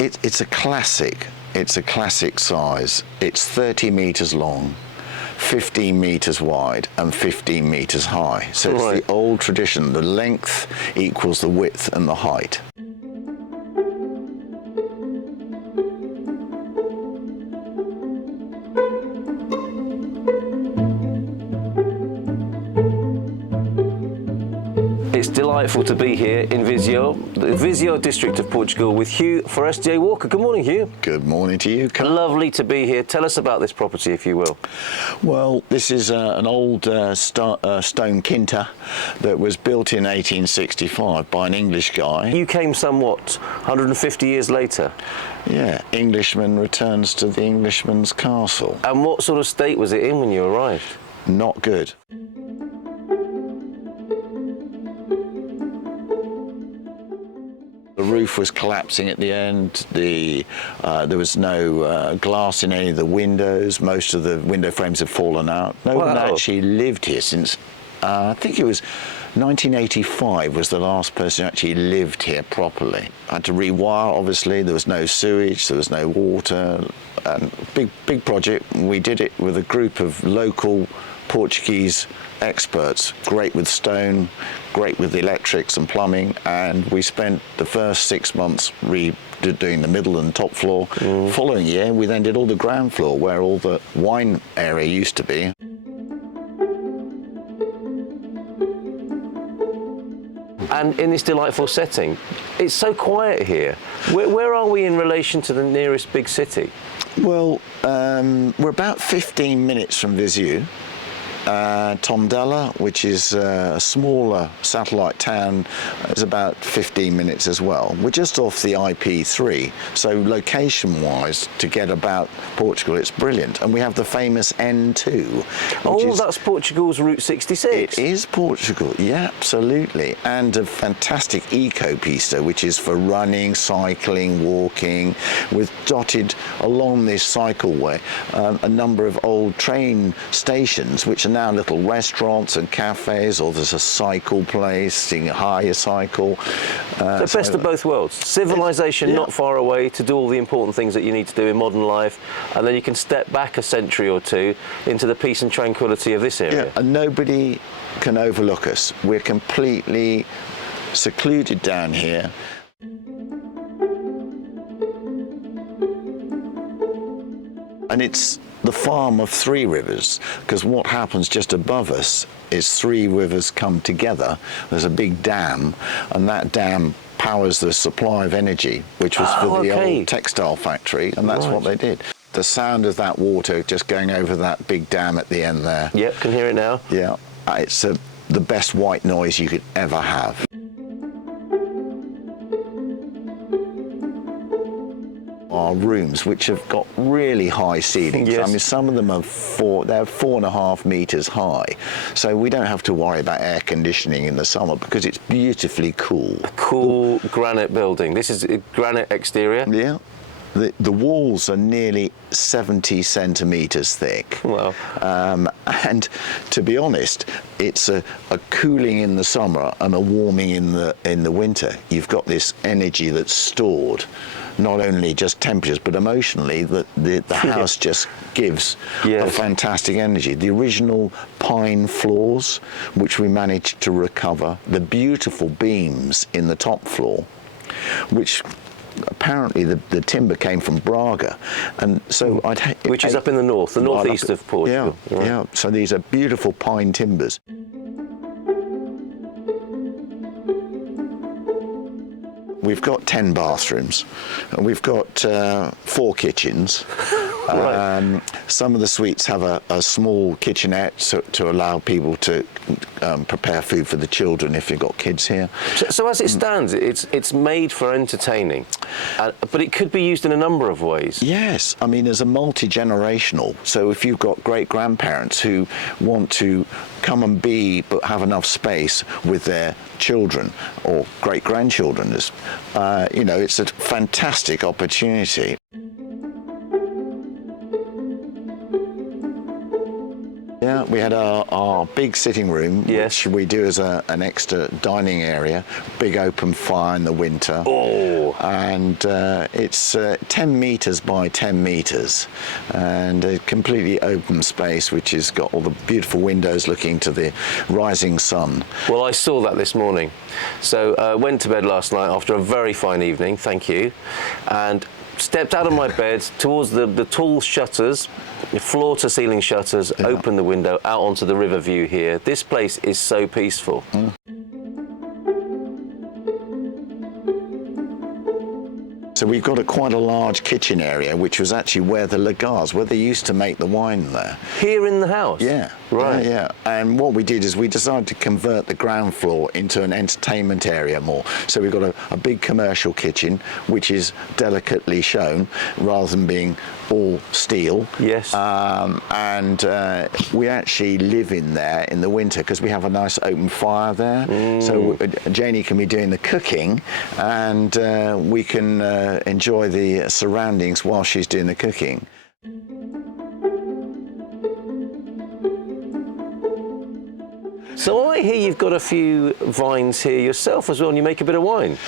It's a classic. It's a classic size. It's 30 metres long, 15 metres wide and 15 metres high. So it's the old tradition. The length equals the width and the height. It's delightful to be here in Viseu, the Viseu district of Portugal, with Hugh for SJ Walker. Good morning, Hugh. Good morning to you, Carl. Lovely to be here. Tell us about this property, if you will. Well, this is an old stone quinta that was built in 1865 by an English guy. You came somewhat 150 years later. Yeah, Englishman returns to the Englishman's castle. And what sort of state was it in when you arrived? Not good. The roof was collapsing at the end. There was no glass in any of the windows. Most of the window frames had fallen out. No one actually lived here since, I think it was 1985 was the last person who actually lived here properly. I had to rewire, obviously. There was no sewage, there was no water. Big project. We did it with a group of local Portuguese experts, great with stone, great with electrics and plumbing, and we spent the first 6 months doing the middle and top floor. Following year, we then did all the ground floor where all the wine area used to be. And in this delightful setting, it's so quiet here. Where are we in relation to the nearest big city? Well, we're about 15 minutes from Viseu. Tondela, which is a smaller satellite town, is about 15 minutes as well. We're just off the IP3, so location-wise, to get about Portugal, it's brilliant. And we have the famous N2. Oh, that's Portugal's Route 66. It is Portugal, yeah, absolutely. And a fantastic eco-pista, which is for running, cycling, walking, with dotted along this cycleway a number of old train stations, which are now little restaurants and cafes, or there's a cycle place, you can hire a cycle. The best of both worlds. Civilization not far away to do all the important things that you need to do in modern life, and then you can step back a century or two into the peace and tranquility of this area. Yeah, and nobody can overlook us. We're completely secluded down here. And it's the farm of three rivers, because what happens just above us is three rivers come together. There's a big dam, and that dam powers the supply of energy, which was for the old textile factory, and that's what they did. The sound of that water just going over that big dam at the end there. Yep, can hear it now. Yeah, it's the best white noise you could ever have. Our rooms, which have got really high ceilings. Yes. I mean, some of them are they're 4.5 meters high, so we don't have to worry about air conditioning in the summer because it's beautifully cool. A cool granite building. This is a granite exterior. Yeah. The walls are nearly 70 centimeters thick. Wow. And to be honest, it's a cooling in the summer and a warming in the winter. You've got this energy that's stored, not only just temperatures, but emotionally, the house just gives a fantastic energy. The original pine floors, which we managed to recover, the beautiful beams in the top floor, which apparently the timber came from Braga, and so which is up in the north, the northeast of Portugal. Yeah, yeah. So these are beautiful pine timbers. We've got 10 bathrooms, and we've got 4 kitchens. Some of the suites have a small kitchenette to allow people to prepare food for the children if you've got kids here. So as it stands, it's made for entertaining, but it could be used in a number of ways. Yes, I mean, as a multi-generational. So if you've got great-grandparents who want to come and but have enough space with their children or great-grandchildren, you know, it's a fantastic opportunity. Yeah, we had our big sitting room, Yes. which we do as an extra dining area, big open fire in the winter. Oh. And it's 10 metres by 10 metres, and a completely open space, which has got all the beautiful windows looking to the rising sun. Well, I saw that this morning. So went to bed last night after a very fine evening, thank you, and stepped out of my bed towards the tall shutters, floor-to-ceiling shutters, opened the window out onto the river view here. This place is so peaceful. So we've got quite a large kitchen area, which was actually where the lagars, where they used to make the wine there. Here in the house? Yeah. Right. Yeah. And what we did is we decided to convert the ground floor into an entertainment area more. So we've got a big commercial kitchen, which is delicately shown rather than being all steel. Yes. And we actually live in there in the winter because we have a nice open fire there. So Janie can be doing the cooking, and we can enjoy the surroundings while she's doing the cooking. So I hear you've got a few vines here yourself as well, and you make a bit of wine.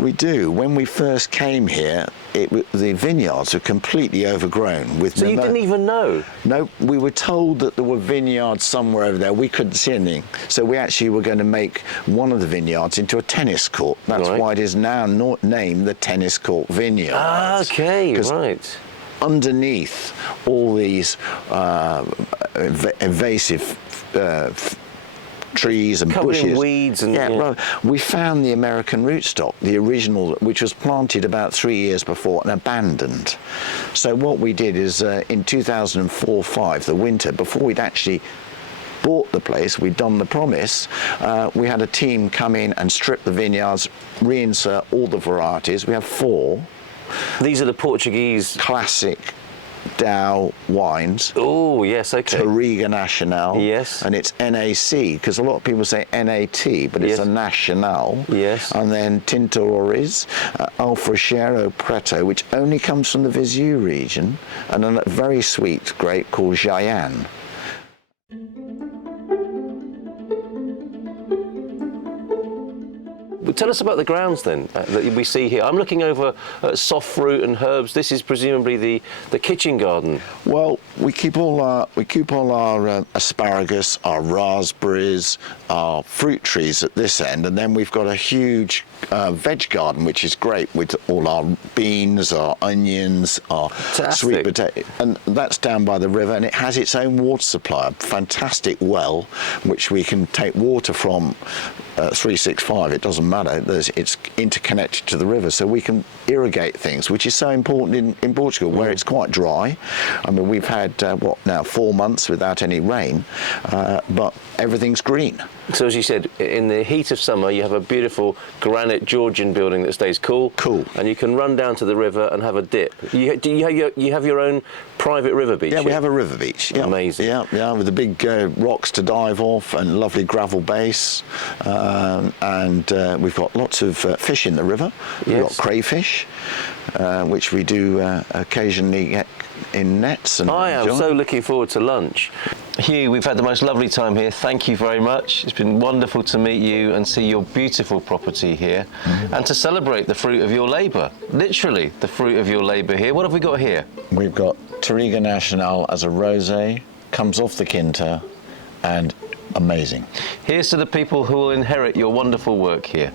We do. When we first came here, the vineyards were completely overgrown with. So you didn't even know? No, we were told that there were vineyards somewhere over there. We couldn't see anything. So we actually were going to make one of the vineyards into a tennis court. That's Right. why it is now named the Tennis Court Vineyard. Ah, okay, right. Underneath all these invasive trees and Covered bushes. in weeds and Well, we found the American rootstock, the original, which was planted about 3 years before and abandoned. So what we did is in 2004-05, the winter, before we'd actually bought the place, we'd done the promise, we had a team come in and strip the vineyards, reinsert all the varieties. We have 4. These are the Portuguese Classic Dow wines. Oh, yes, okay. Touriga Nacional. Yes. And it's NAC, because a lot of people say NAT, but it's Yes. a Nacional. Yes. And then Tinto Oriz, Alfrochero Preto, which only comes from the Viseu region, and a very sweet grape called Jayan. Tell us about the grounds then that we see here. I'm looking over at soft fruit and herbs. This is presumably the kitchen garden. Well, we keep all our asparagus, our raspberries, our fruit trees at this end, and then we've got a huge veg garden, which is great, with all our beans, our onions, our sweet potato, and that's down by the river, and it has its own water supply, a fantastic well, which we can take water from 365. It doesn't matter. It's interconnected to the river, so we can irrigate things, which is so important in Portugal, where it's quite dry. I mean, we've had 4 months without any rain, but everything's green. So as you said, in the heat of summer, you have a beautiful granite Georgian building that stays cool. Cool. And you can run down to the river and have a dip. You have your own private river beach? Yeah, we have a river beach. Yeah. Amazing. Yeah, with the big rocks to dive off and lovely gravel base. And we've got lots of fish in the river. We've got crayfish, which we do occasionally get in nets. And I am so looking forward to lunch. Hugh, we've had the most lovely time here. Thank you very much. It's been wonderful to meet you and see your beautiful property here, and to celebrate the fruit of your labour. Literally, the fruit of your labour here. What have we got here? We've got Touriga Nacional as a rosé, comes off the Quinta, and amazing. Here's to the people who will inherit your wonderful work here.